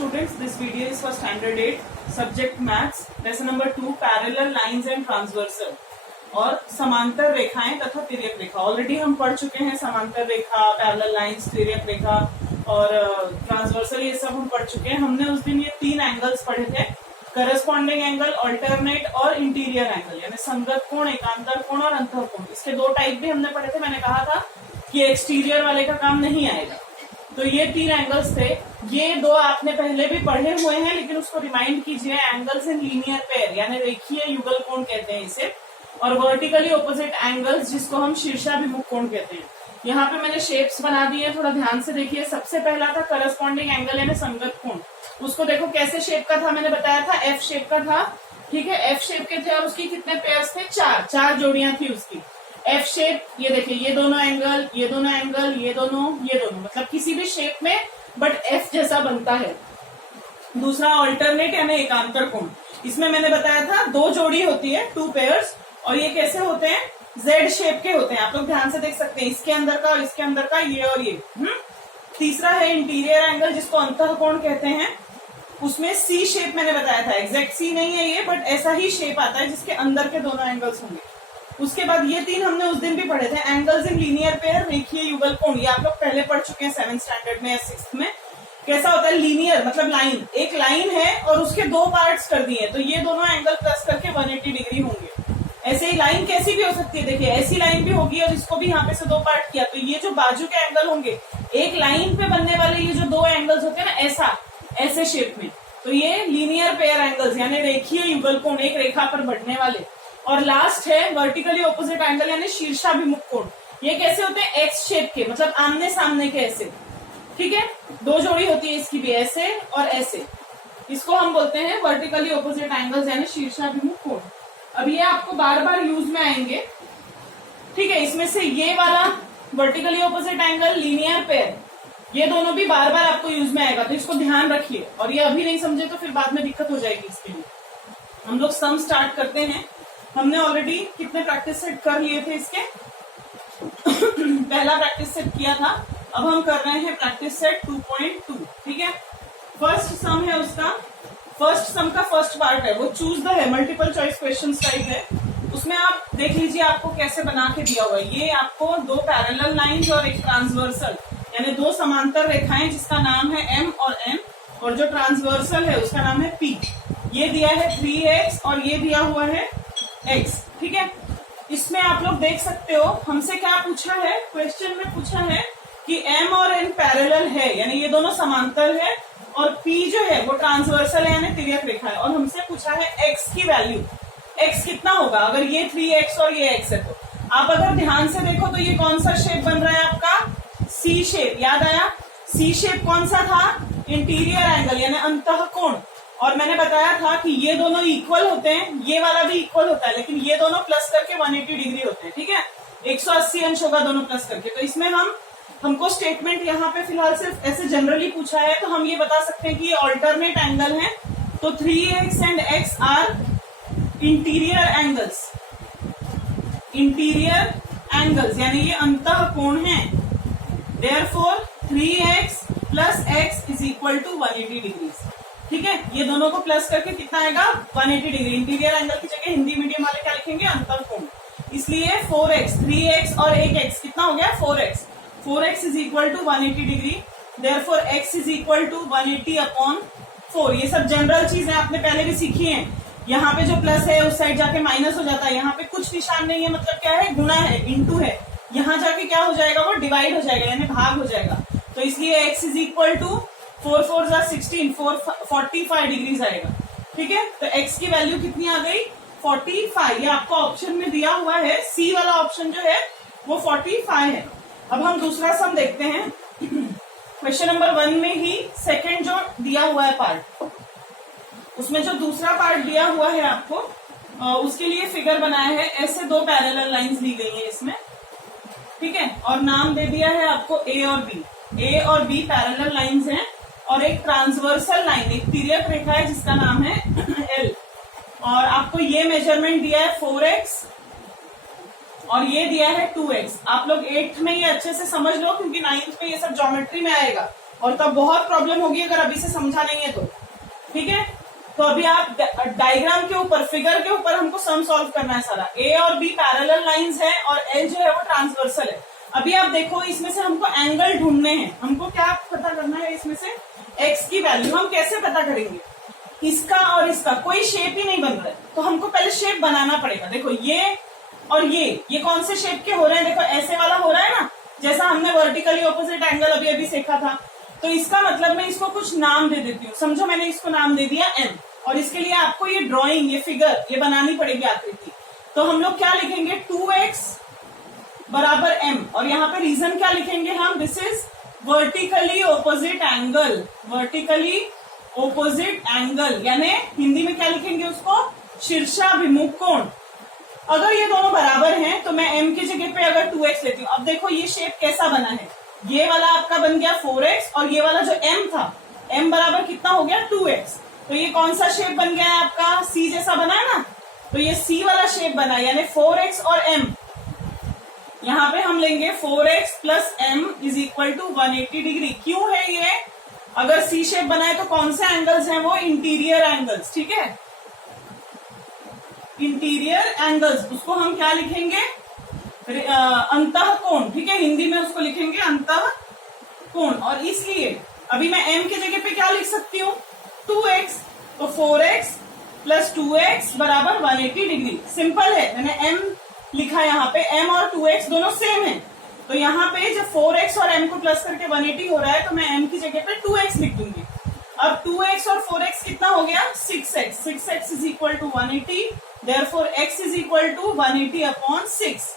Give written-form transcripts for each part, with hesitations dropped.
students, this video is for standard 8 subject maths lesson number 2 parallel lines and transversal और समांतर रेखाएं तथा तिर्यक रेखा। Already हम पढ़ चुके हैं समांतर रेखा, पैरेलल लाइंस, तिर्यक रेखा और ट्रांसवर्सल, ये सब हम पढ़ चुके हैं। हमने उस दिन ये 3 एंगल्स पढ़े थे, करस्पॉन्डिंग एंगल, अल्टरनेट और इंटीरियर एंगल, यानी संगत कोण, एकांतर कोण और अंतः कोण। इसके 2 टाइप भी हमने पढ़े थे। मैंने कहा था कि एक्सटीरियर वाले का काम नहीं आएगा, तो ये 3 एंगल्स थे। ये 2 आपने पहले भी पढ़े हुए हैं, लेकिन उसको रिमाइंड कीजिए। एंगल्स इन लीनियर पेयर, यानी रेखीय युगल कोण कहते हैं इसे, और वर्टिकली ऑपोजिट एंगल्स जिसको हम शीर्षाभिमुख कोण कहते हैं। यहाँ पे मैंने शेप्स बना दिए, थोड़ा ध्यान से देखिए। सबसे पहला था करस्पॉन्डिंग एंगल यानी संगत कोण। उसको देखो कैसे शेप का था, मैंने बताया था एफ शेप का था, ठीक है। एफ शेप के थे और उसकी कितने पेयर्स थे? 4 जोड़ियां थी उसकी। एफ शेप, ये देखिए, ये दोनों एंगल, ये दोनों एंगल, ये दोनों, मतलब किसी भी शेप में बट एफ जैसा बनता है। दूसरा अल्टरनेट यानी एकांतर कोण। इसमें मैंने बताया था 2 जोड़ी होती है, 2 पेयर्स, और ये कैसे होते हैं? जेड शेप के होते हैं। आप लोग ध्यान से देख सकते हैं, इसके अंदर का और इसके अंदर का, ये और ये। तीसरा है इंटीरियर एंगल जिसको अंतः कोण कहते हैं। उसमें सी शेप मैंने बताया था, एग्जैक्ट सी नहीं है ये, बट ऐसा ही शेप आता है जिसके अंदर के दोनों एंगल्स होंगे। उसके बाद ये 3 हमने उस दिन भी पढ़े थे, एंगल्स इन लीनियर पेयर, रेखीय युगल कोण। ये आप लोग पहले पढ़ चुके हैं 7th स्टैंडर्ड में या 6th में। कैसा होता है? लीनियर मतलब लाइन, एक लाइन है और उसके 2 पार्ट्स कर दिए, तो ये दोनों एंगल प्लस करके 180 डिग्री होंगे। ऐसे ही लाइन कैसी भी हो सकती है, देखिए ऐसी लाइन भी होगी और इसको भी यहाँ पे से 2 पार्ट किया, तो ये जो बाजू के एंगल होंगे, एक लाइन पे बनने वाले ये जो 2 एंगल्स होते हैं ना, ऐसे शेप में, तो ये लीनियर पेयर एंगल्स यानी रेखीय युगल कोण, एक रेखा पर बढ़ने वाले। और लास्ट है वर्टिकली ऑपोजिट एंगल यानी शीर्षाभिमुख कोण। ये कैसे होते हैं? एक्स शेप के, मतलब आमने सामने के, ऐसे, ठीक है। 2 जोड़ी होती है इसकी भी, ऐसे और ऐसे। इसको हम बोलते हैं वर्टिकली ऑपोजिट एंगल्स यानी शीर्षाभिमुख कोण। अब ये आपको बार बार यूज में आएंगे, ठीक है। इसमें से ये वाला vertically opposite angle, linear pair, ये दोनों भी बार बार आपको यूज में आएगा, तो इसको ध्यान रखिए। और ये अभी नहीं समझे तो फिर बाद में दिक्कत हो जाएगी इसके लिए। हम लोग सम स्टार्ट करते हैं। हमने ऑलरेडी कितने प्रैक्टिस सेट कर लिए थे इसके? पहला प्रैक्टिस सेट किया था, अब हम कर रहे हैं प्रैक्टिस सेट 2.2, ठीक है। फर्स्ट सम है उसका, फर्स्ट सम का फर्स्ट पार्ट है वो चूज द है, मल्टीपल चॉइस क्वेश्चन टाइप है। उसमें आप देख लीजिए आपको कैसे बना के दिया हुआ है। ये आपको 2 पैरेलल लाइंस और एक ट्रांसवर्सल, यानी 2 समांतर रेखाएं जिसका नाम है M और N, और जो ट्रांसवर्सल है उसका नाम है P। ये दिया है 3x और ये दिया हुआ है x, ठीक है। इसमें आप लोग देख सकते हो हमसे क्या पूछा है, क्वेश्चन में पूछा है कि M और N पैरेलल है, यानी ये दोनों समांतर है, और P जो है वो ट्रांसवर्सल है यानी तिर्यक रेखा है। और हमसे पूछा है x की वैल्यू, x कितना होगा अगर ये 3x और ये x है। तो आप अगर ध्यान से देखो तो ये कौन सा शेप बन रहा है आपका? C shape. याद आया? C शेप कौन सा था? इंटीरियर एंगल यानी अंतः कोण। और मैंने बताया था कि ये दोनों इक्वल होते हैं, ये वाला भी इक्वल होता है, लेकिन ये दोनों प्लस करके 180 डिग्री होते हैं, ठीक है। 180 अंश होगा दोनों प्लस करके। तो इसमें हमको स्टेटमेंट यहाँ पे फिलहाल सिर्फ ऐसे जनरली पूछा है, तो हम ये बता सकते हैं कि ये ऑल्टरनेट एंगल है। तो 3x and x are interior angles यानी ये अंतः कोण है। Therefore 3x plus x is equal to 180 degree, ठीक है। ये दोनों को प्लस करके कितना आएगा? 180 डिग्री। इंटीरियर एंगल की जगह हिंदी मीडियम वाले क्या लिखेंगे? अंतः कोण। इसलिए 4x, 3x और 1x कितना हो गया? 4x। 4x is equal to 180 degree, therefore x is equal to 180/4। ये सब जनरल चीजें आपने पहले भी सीखी हैं। यहाँ पे जो प्लस है उस साइड जाके माइनस हो जाता है, यहाँ पे कुछ निशान नहीं है, मतलब क्या है? गुणा है, इंटू है। यहाँ जाके क्या हो जाएगा? वो डिवाइड हो जाएगा यानी भाग हो जाएगा। तो इसलिए x is equal to 4 4 16, 45 degrees आएगा, ठीक है। तो x की वैल्यू कितनी आ गई? 45। ये आपको ऑप्शन में दिया हुआ है, सी वाला ऑप्शन जो है वो 45 है। अब हम दूसरा सम देखते हैं। क्वेश्चन नंबर 1 में ही सेकंड जो दिया हुआ है पार्ट, उसमें जो दूसरा पार्ट दिया हुआ है आपको, उसके लिए फिगर बनाया है। ऐसे 2 पैरेलल लाइंस ली गई है इसमें, ठीक है। और नाम दे दिया है आपको A और B। A और B पैरेलल लाइंस हैं, और एक ट्रांसवर्सल लाइन, एक तिर्यक रेखा है जिसका नाम है L। और आपको ये मेजरमेंट दिया है 4x और ये दिया है 2x। आप लोग 8th में ये अच्छे से समझ लो, क्योंकि 9th में ये सब ज्योमेट्री में आएगा। और तब बहुत प्रॉब्लम होगी अगर अभी से समझा नहीं है तो। ठीक है, तो अभी आप डायग्राम के ऊपर, फिगर के ऊपर हमको सम सॉल्व करना है सारा। ए और बी पैरेलल लाइंस है और एल जो है वो ट्रांसवर्सल है। अभी आप देखो इसमें से हमको एंगल ढूंढने हैं। हमको क्या पता करना है इसमें से? एक्स की वैल्यू। हम कैसे पता करेंगे? इसका और इसका कोई शेप ही नहीं बन रहा है, तो हमको पहले शेप बनाना पड़ेगा। देखो ये और ये कौन से शेप के हो रहे हैं? देखो ऐसे वाला हो रहा है ना, जैसा हमने वर्टिकली ऑपोजिट एंगल अभी अभी सीखा था। तो इसका मतलब मैं इसको कुछ नाम दे देती हूँ। समझो मैंने इसको नाम दे दिया एम, और इसके लिए आपको ये ड्राइंग, ये फिगर, ये बनानी पड़ेगी आकृति। तो हम लोग क्या लिखेंगे? 2x बराबर m, और यहाँ पे रीजन क्या लिखेंगे हम? This is vertically opposite angle. Vertically opposite angle यानी हिंदी में क्या लिखेंगे उसको? शीर्षाभिमुख कोण। अगर ये दोनों बराबर हैं तो मैं m की जगह पे अगर 2x लेती हूँ। अब देखो ये शेप कैसा बना है। ये वाला आपका बन गया 4x, और ये वाला जो m था, m बराबर कितना हो गया? 2x। तो ये कौन सा शेप बन गया है आपका? C जैसा बना है ना, तो ये C वाला शेप बना, यानी 4x और m। यहाँ पे हम लेंगे 4x plus m is equal to 180 degree. क्यों है ये? अगर C शेप बना है तो कौन से एंगल्स हैं वो? Interior angles. ठीक है, इंटीरियर एंगल्स, उसको हम क्या लिखेंगे? अंतः कोण। ठीक है, हिंदी में उसको लिखेंगे अंतः कोण। और इसलिए अभी मैं m की जगह पे क्या लिख सकती हूँ? 2x। तो 4x प्लस 2x बराबर 180 डिग्री। सिंपल है, मैंने m लिखा यहाँ पे। m और 2x दोनों सेम है, तो यहाँ पे जब 4x और m को प्लस करके 180 हो रहा है तो मैं m की जगह पे 2x लिख दूंगी। अब 2x और 4x कितना हो गया? 6x। 6x is equal to 180, therefore x is equal to 180 upon 6।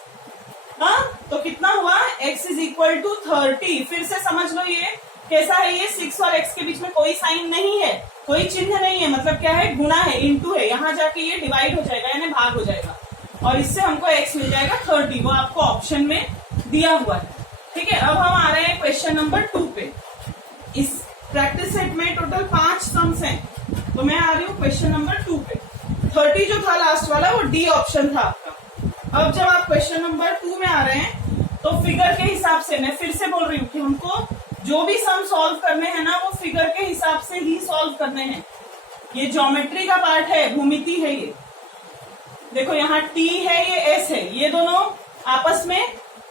हाँ, तो कितना हुआ? x is equal to 30। फिर से समझ लो ये कैसा है। ये 6 और x के बीच में कोई साइन नहीं है, कोई चिन्ह नहीं है, मतलब क्या है? गुणा है, इंटू है। यहाँ जाके ये डिवाइड हो जाएगा यानी भाग हो जाएगा, और इससे हमको x मिल जाएगा 30। वो आपको ऑप्शन में दिया हुआ है। ठीक है, अब हम आ रहे हैं क्वेश्चन नंबर 2 पे। इस प्रैक्टिस सेट में टोटल 5 सम्स हैं, तो मैं आ रही हूँ क्वेश्चन नंबर 2 पे। 30 जो था लास्ट वाला वो डी ऑप्शन था आपका। अब जब आप क्वेश्चन नंबर 2 में आ रहे हैं तो फिगर के हिसाब से, मैं फिर से बोल रही हूँ कि हमको जो भी सम सॉल्व करने हैं ना वो फिगर के हिसाब से ही सॉल्व करने हैं। ये ज्योमेट्री का पार्ट है, भूमिति है ये। देखो यहाँ T है, ये S है, ये दोनों आपस में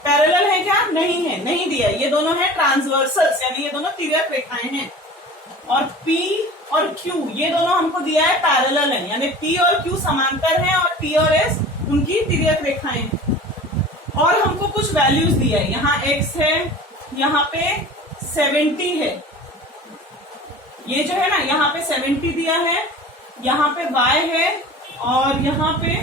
पैरेलल है क्या? नहीं है, नहीं दिया। ये दोनों है ट्रांसवर्सल्स, यानी ये दोनों तिर्यक रेखाएं हैं। और P और Q ये दोनों हमको दिया है पैरेलल है, यानी P और Q समांतर हैं और T और S उनकी तिर्यक रेखाएं हैं। और हमको कुछ वैल्यूज दिया है, यहाँ x है, यहाँ पे 70 है, ये जो है ना यहाँ पे 70 दिया है, यहाँ पे y है और यहाँ पे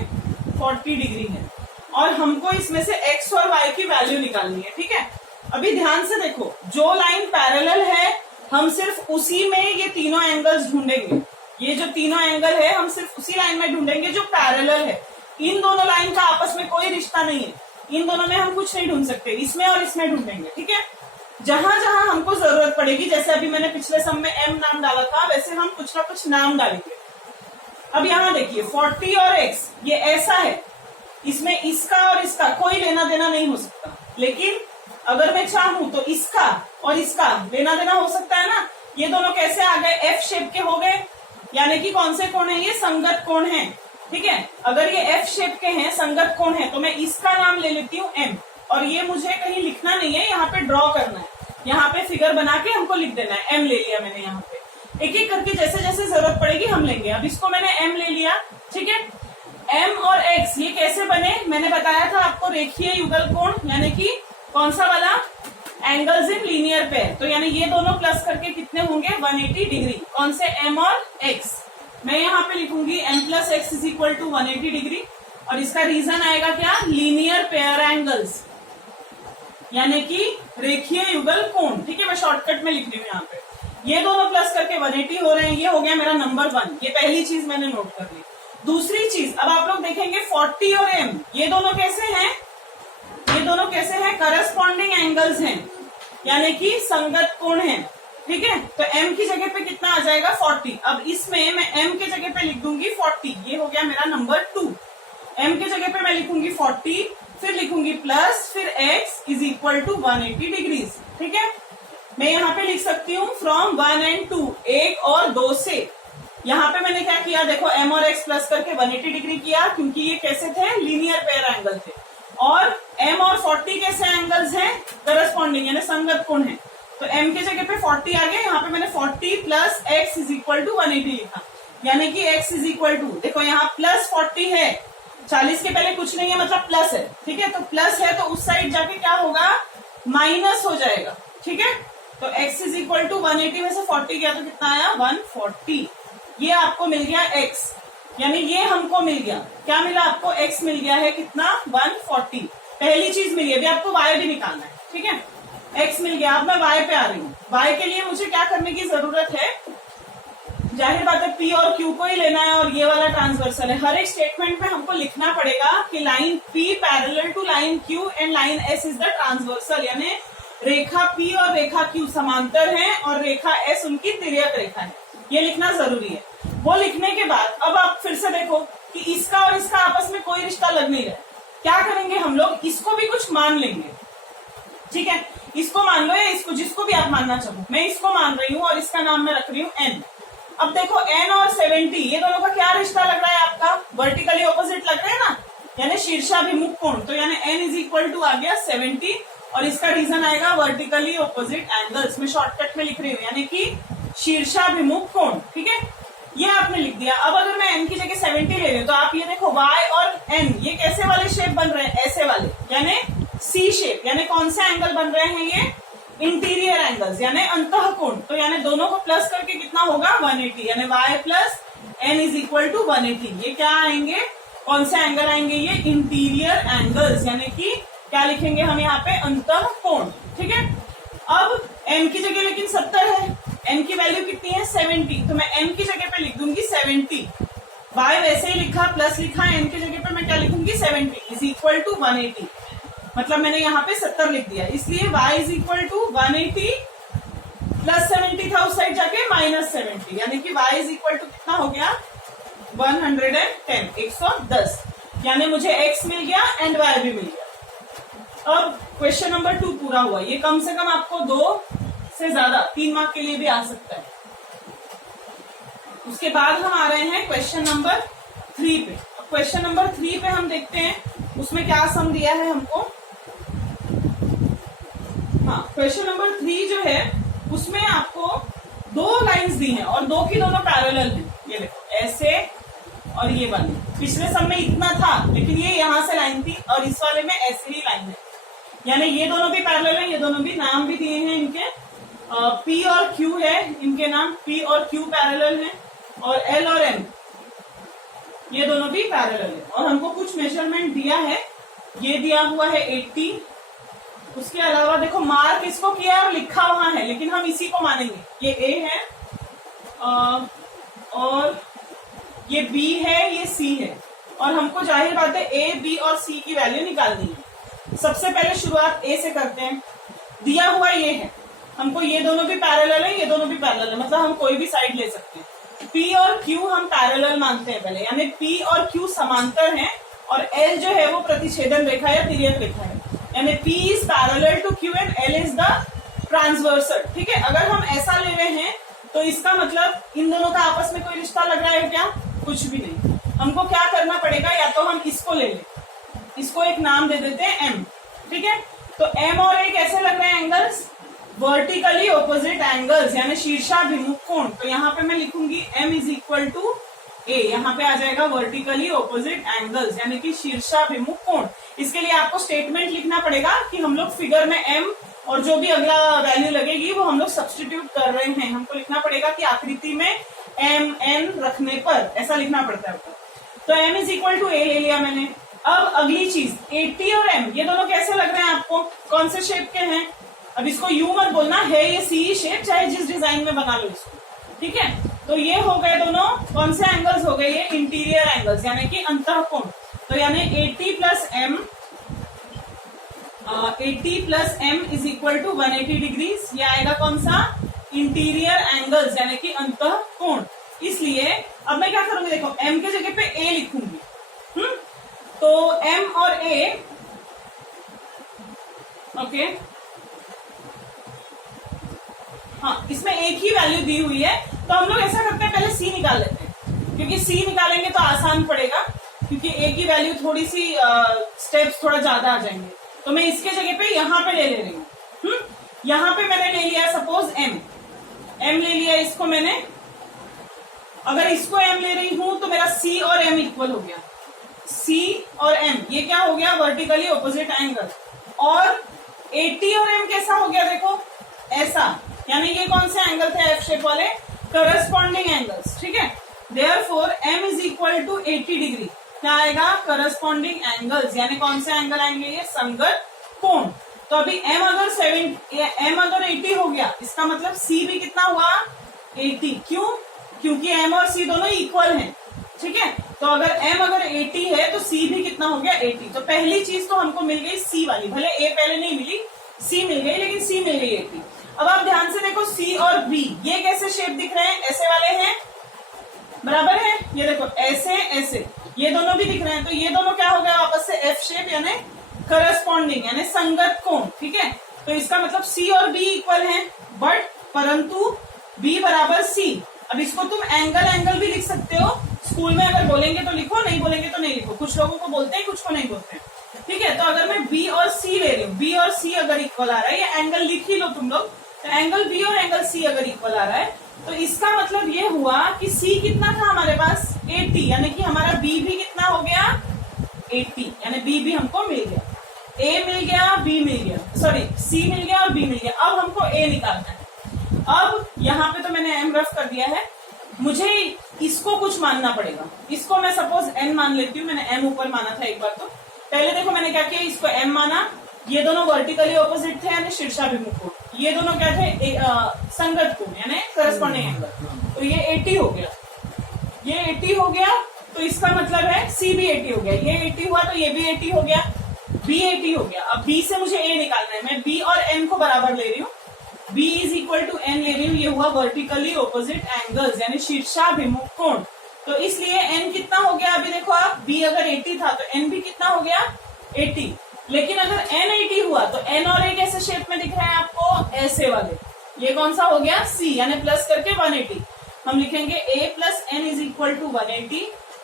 40 डिग्री है, और हमको इसमें से x और y की वैल्यू निकालनी है। ठीक है, अभी ध्यान से देखो, जो लाइन पैरेलल है हम सिर्फ उसी में ये तीनों एंगल्स ढूंढेंगे। ये जो तीनों एंगल है हम सिर्फ उसी लाइन में ढूंढेंगे जो पैरेलल है। इन दोनों लाइन का आपस में कोई रिश्ता नहीं है, इन दोनों में हम कुछ नहीं ढूंढ सकते, इसमें और इसमें ढूंढेंगे। ठीक है, जहां जहां हमको जरूरत पड़ेगी, जैसे अभी मैंने पिछले सम में m नाम डाला था, वैसे हम कुछ ना कुछ नाम डालेंगे। अब यहाँ देखिए 40 और x ये ऐसा है, इसमें इसका और इसका कोई लेना देना नहीं हो सकता, लेकिन अगर मैं चाहूं तो इसका और इसका लेना देना हो सकता है ना। ये दोनों कैसे आ गए? एफ शेप के हो गए, यानी कि कौन से कोण है? ये संगत कोण है। ठीक है, अगर ये एफ शेप के हैं, संगत कोण है, तो मैं इसका नाम ले लेती हूँ m, और ये मुझे कहीं लिखना नहीं है, यहाँ पे ड्रॉ करना है, यहाँ पे फिगर बना के हमको लिख देना है। m ले लिया मैंने, यहाँ पे एक एक करके जैसे जैसे जरूरत पड़ेगी हम लेंगे। अब इसको मैंने m ले लिया। ठीक है, m और x ये कैसे बने? मैंने बताया था आपको, रेखीय युगल कोण, यानी कि कौन सा वाला? Angles in linear pair. तो यानी ये दोनों प्लस करके कितने होंगे? 180 डिग्री। कौन से? m और x। मैं यहाँ पे लिखूंगी m plus x is equal to 180 degree, और इसका रीजन आएगा क्या? लीनियर पेयर एंगल्स, यानी कि रेखीय युगल कोण। ठीक है, मैं शॉर्टकट में लिख रही हूँ यहाँ पे। ये दोनों प्लस करके 180 हो रहे हैं, ये हो गया मेरा नंबर 1। ये पहली चीज मैंने नोट कर ली। दूसरी चीज, अब आप लोग देखेंगे 40 और m ये दोनों कैसे हैं? ये दोनों कैसे हैं? करस्पॉन्डिंग एंगल्स हैं, यानी कि संगत कोण है। ठीक है, तो m की जगह पे कितना आ जाएगा? 40। अब इसमें मैं m के जगह पे लिख दूंगी 40, ये हो गया मेरा नंबर 2। m के जगह पे मैं लिखूंगी 40, फिर लिखूंगी प्लस, फिर x is equal to 180 degrees. ठीक है, मैं यहाँ पे लिख सकती हूँ फ्रॉम 1 and 2, 1 और 2 से। यहाँ पे मैंने क्या किया, देखो m और x प्लस करके 180 डिग्री किया, क्योंकि ये कैसे थे, लीनियर पेयर एंगल थे। और m और 40 कैसे एंगल्स हैं, करस्पॉन्डिंग यानी संगत कोण है। तो m की जगह पे 40 आ गया, यहाँ पे मैंने 40 plus x is equal to 180 लिखा, यानी कि x इज इक्वल टू, देखो यहाँ प्लस 40 है, 40 के पहले कुछ नहीं है मतलब प्लस है, ठीक है। तो प्लस है तो उस साइड जाके क्या होगा, माइनस हो जाएगा, ठीक है। तो x इज इक्वल टू 180 में से 40 गया तो कितना आया, 140। ये आपको मिल गया x, यानी ये हमको मिल गया, क्या मिला आपको, x मिल गया है कितना, 140। पहली चीज मिली, अभी आपको y भी निकालना है, ठीक है। x मिल गया, अब मैं y पे आ रही हूँ। y के लिए मुझे क्या करने की जरूरत है, जाहिर बात है P और Q को ही लेना है और ये वाला ट्रांसवर्सल है। हर एक स्टेटमेंट में हमको लिखना पड़ेगा कि line P parallel to line Q and line S is the transversal, यानी रेखा P और रेखा Q समांतर है और रेखा S उनकी तिर्यक रेखा है, ये लिखना जरूरी है। वो लिखने के बाद अब आप फिर से देखो कि इसका और इसका आपस में कोई रिश्ता लग नहीं रहा है, क्या करेंगे हम लोग, इसको भी कुछ मान लेंगे, ठीक है। इसको मान लो या इसको, जिसको भी आप मानना चाहो, मैं इसको मान रही हूँ और इसका नाम मैं रख रही हूँ n। अब देखो n और 70 ये दोनों का क्या रिश्ता लग रहा है आपका, वर्टिकली ऑपोजिट लग रहा है ना, यानी शीर्षाभिमुख कोण। तो यानी n इज इक्वल टू आ गया 70 और इसका रीजन आएगा वर्टिकली ऑपोजिट एंगल्स, में शॉर्टकट में लिख रही हूँ, यानी कि शीर्षाभिमुख कोण, ठीक है। ये आपने लिख दिया। अब अगर मैं n की जगह 70 ले रही हूँ तो आप ये देखो y और n ये कैसे वाले शेप बन रहे हैं, ऐसे वाले, यानी C शेप, यानी कौन से एंगल बन रहे हैं, ये इंटीरियर एंगल्स यानी अंतःकोण। तो यानी दोनों को प्लस करके कितना होगा, 180, यानी y plus n is equal to 180। ये क्या आएंगे, कौन से एंगल आएंगे, ये इंटीरियर एंगल्स, यानी कि क्या लिखेंगे हम यहाँ पे, अंतःकोण, ठीक है। अब n की जगह लेकिन 70 है, n की वैल्यू कितनी है, 70, तो मैं n की जगह पे लिख दूंगी 70। y वैसे ही लिखा, प्लस लिखा, n की जगह पे मैं क्या लिखूंगी, 70 इज इक्वल टू 180, मतलब मैंने यहाँ पे 70 लिख दिया, इसलिए y is equal to 180 plus 70 था उस साइड जाके माइनस 70, यानी कि y इज इक्वल टू कितना हो गया, 110, 110, यानी मुझे x मिल गया एंड y भी मिल गया। अब क्वेश्चन नंबर 2 पूरा हुआ। ये कम से कम आपको 2 से ज्यादा 3 मार्क के लिए भी आ सकता है। उसके बाद हम आ रहे हैं क्वेश्चन नंबर 3 पे। क्वेश्चन नंबर 3 पे हम देखते हैं उसमें क्या सम दिया है हमको। हाँ, क्वेश्चन नंबर 3 जो है उसमें आपको 2 लाइंस दी हैं और 2 की दोनों पैरेलल हैं। ये देखो ऐसे और ये वाली, पिछले सम में इतना था लेकिन ये यहाँ से लाइन थी और इस वाले में ऐसे ही लाइन है, यानी ये दोनों भी पैरेलल है, ये दोनों भी, नाम भी दिए हैं इनके, P और Q है इनके नाम, P और Q पैरेलल है और L और M ये दोनों भी पैरेलल है और हमको कुछ मेजरमेंट दिया है, ये दिया हुआ है 80। उसके अलावा देखो मार्क इसको किया है और लिखा वहां है, लेकिन हम इसी को मानेंगे, ये A है और ये B है, ये C है और हमको जाहिर बात है A, B और C की वैल्यू निकालनी है। सबसे पहले शुरुआत A से करते हैं। दिया हुआ ये है, हमको ये दोनों भी पैरेलल है, ये दोनों भी पैरेलल है, मतलब हम कोई भी साइड ले सकते हैं। P और Q हम पैरेलल मानते हैं पहले, यानी P और Q समांतर हैं और L जो है वो प्रतिच्छेदन रेखा या तिर्यक रेखा है, यानी P is parallel to Q and L is the transversal, ठीक है। अगर हम ऐसा ले रहे हैं तो इसका मतलब इन दोनों का आपस में कोई रिश्ता लग रहा है क्या, कुछ भी नहीं। हमको क्या करना पड़ेगा, या तो हम इसको ले लें, इसको एक नाम दे देते हैं M, ठीक है। तो M और A कैसे लग रहे हैं एंगल्स, वर्टिकली ऑपोजिट एंगल्स, यानी शीर्षाभिमुख कोण। तो यहाँ पे मैं लिखूंगी M is equal to A, यहाँ पे आ जाएगा वर्टिकली ऑपोजिट एंगल्स, यानी कि शीर्षाभिमुख कोण। इसके लिए आपको स्टेटमेंट लिखना पड़ेगा कि हम लोग फिगर में M और जो भी अगला वैल्यू लगेगी वो हम लोग सब्सटीट्यूट कर रहे हैं। हमको लिखना पड़ेगा कि आकृति में M N रखने पर ऐसा लिखना पड़ता है। तो M is equal to A ले लिया मैंने। अब अगली चीज 80 और M ये दोनों कैसे लग रहे हैं आपको, कौन से शेप के हैं। अब इसको यू मत बोलना है, ये सी शेप, चाहे जिस डिजाइन में बना लो इसको, ठीक है। तो ये हो गए दोनों कौन से एंगल्स हो गए, ये इंटीरियर एंगल्स यानी कि अंतःकोण। तो यानी 80 plus M is equal to 180 degrees, ये आएगा कौन सा, इंटीरियर एंगल्स यानी कि अंतःकोण। इसलिए अब मैं क्या करूंगी, देखो M के जगह पे A लिखूंगी, तो M और A, ओके, हाँ, इसमें एक ही वैल्यू दी हुई है, तो हम लोग ऐसा करते हैं पहले सी निकाल लेते हैं, क्योंकि सी निकालेंगे तो आसान पड़ेगा, क्योंकि एक ही वैल्यू थोड़ी सी स्टेप्स थोड़ा ज्यादा आ जाएंगे। तो मैं इसके जगह पे यहाँ पे ले रही हूँ। यहाँ पे मैंने ले लिया सपोज एम ले लिया इसको मैंने। अगर इसको एम ले रही हूं तो मेरा सी और एम इक्वल हो गया। सी और एम ये क्या हो गया, वर्टिकली ऑपोजिट एंगल। और एटी और एम कैसा हो गया, देखो ऐसा, यानी ये कौन से एंगल थे एफ शेप वाले, करस्पॉन्डिंग एंगल्स, ठीक है। Therefore M is equal to 80 degree, क्या आएगा, करस्पॉन्डिंग एंगल्स, यानी कौन से एंगल आएंगे, ये संगत कोण। तो अभी एम अगर 80 हो गया, इसका मतलब सी भी कितना हुआ, 80। क्यों, क्योंकि एम और सी दोनों इक्वल हैं, ठीक है। तो अगर एम अगर 80 है तो सी भी कितना हो गया, 80। तो पहली चीज तो हमको मिल गई सी वाली, भले ए पहले नहीं मिली, सी मिल गई, लेकिन सी मिल गई 80। अब आप ध्यान से देखो सी और बी ये कैसे शेप दिख रहे हैं, ऐसे वाले हैं, बराबर है। ये देखो ऐसे ऐसे ये दोनों भी दिख रहे हैं, तो ये दोनों क्या हो गया वापस से एफ शेप, यानी करस्पॉन्डिंग, यानी संगत कोण, ठीक है। तो इसका मतलब सी और बी इक्वल हैं, बट परंतु बी बराबर सी। अब इसको तुम एंगल भी लिख सकते हो, स्कूल में अगर बोलेंगे तो लिखो, नहीं बोलेंगे तो नहीं लिखो। कुछ लोगों को बोलते हैं, कुछ को नहीं बोलते हैं, ठीक है। तो अगर मैं बी और सी ले रही हूँ, बी और सी अगर इक्वल आ रहा है, ये एंगल लिख ही लो तुम लोग, तो एंगल बी और एंगल सी अगर इक्वल आ रहा है, तो इसका मतलब ये हुआ कि सी कितना था हमारे पास, 80, यानी कि हमारा बी भी कितना हो गया, 80, यानी बी भी हमको मिल गया। ए मिल गया, बी मिल गया, सॉरी सी मिल गया और बी मिल गया। अब हमको ए निकालना है। अब यहाँ पे तो मैंने एम रफ कर दिया है, मुझे इसको कुछ मानना पड़ेगा। इसको मैं सपोज एन मान लेती हूँ, मैंने एम ऊपर माना था एक बार। तो पहले देखो मैंने क्या किया, इसको एम माना, ये दोनों वर्टिकली ऑपोजिट थे यानी शीर्षाभिमुख कोण, ये दोनों क्या थे, संगत कोण यानी करस्पॉन्डिंग एंगल। तो ये 80 हो गया, ये 80 हो गया, तो इसका मतलब है सी भी 80 हो गया, ये 80 हुआ तो ये भी 80 हो गया, बी 80 हो गया। अब बी से मुझे ए निकालना है, मैं बी और एम को बराबर ले रही हूँ, B is equal to N ले रही हूँ, ये हुआ वर्टिकली ऑपोजिट एंगल्स यानी शीर्षाभिमुख कोण। तो इसलिए एन कितना हो गया, अभी देखो आप, बी अगर 80 था तो एन भी कितना हो गया, 80। लेकिन अगर एन 80 हुआ तो एन और ए कैसे शेप में दिख रहे हैं आपको, ऐसे वाले, ये कौन सा हो गया, सी, यानी प्लस करके 180। हम लिखेंगे A plus N is equal to 180,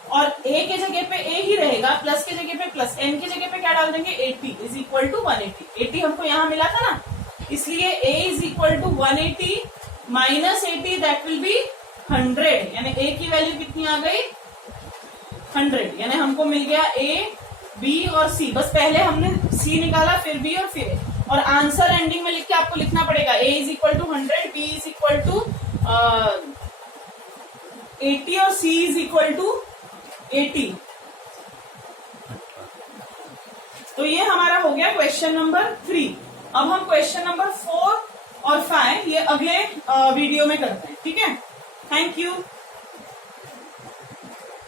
और ए के जगह पे ए ही रहेगा, प्लस के जगह पे प्लस, एन के जगह पे क्या डाल देंगे, 80 इज इक्वल टू 180। 80 हमको यहाँ मिला था ना, इसलिए a is equal to 180 minus 80, that will be 100, यानी a की वैल्यू कितनी आ गई, 100, यानी हमको मिल गया a, b और c। बस पहले हमने c निकाला, फिर b और फिर a, और आंसर एंडिंग में लिख के आपको लिखना पड़ेगा a is equal to 100, b is equal to 80 और c इज इक्वल टू 80। तो ये हमारा हो गया क्वेश्चन नंबर 3। अब हम क्वेश्चन नंबर 4 और 5 ये अगले वीडियो में करते हैं, ठीक है। Thank you.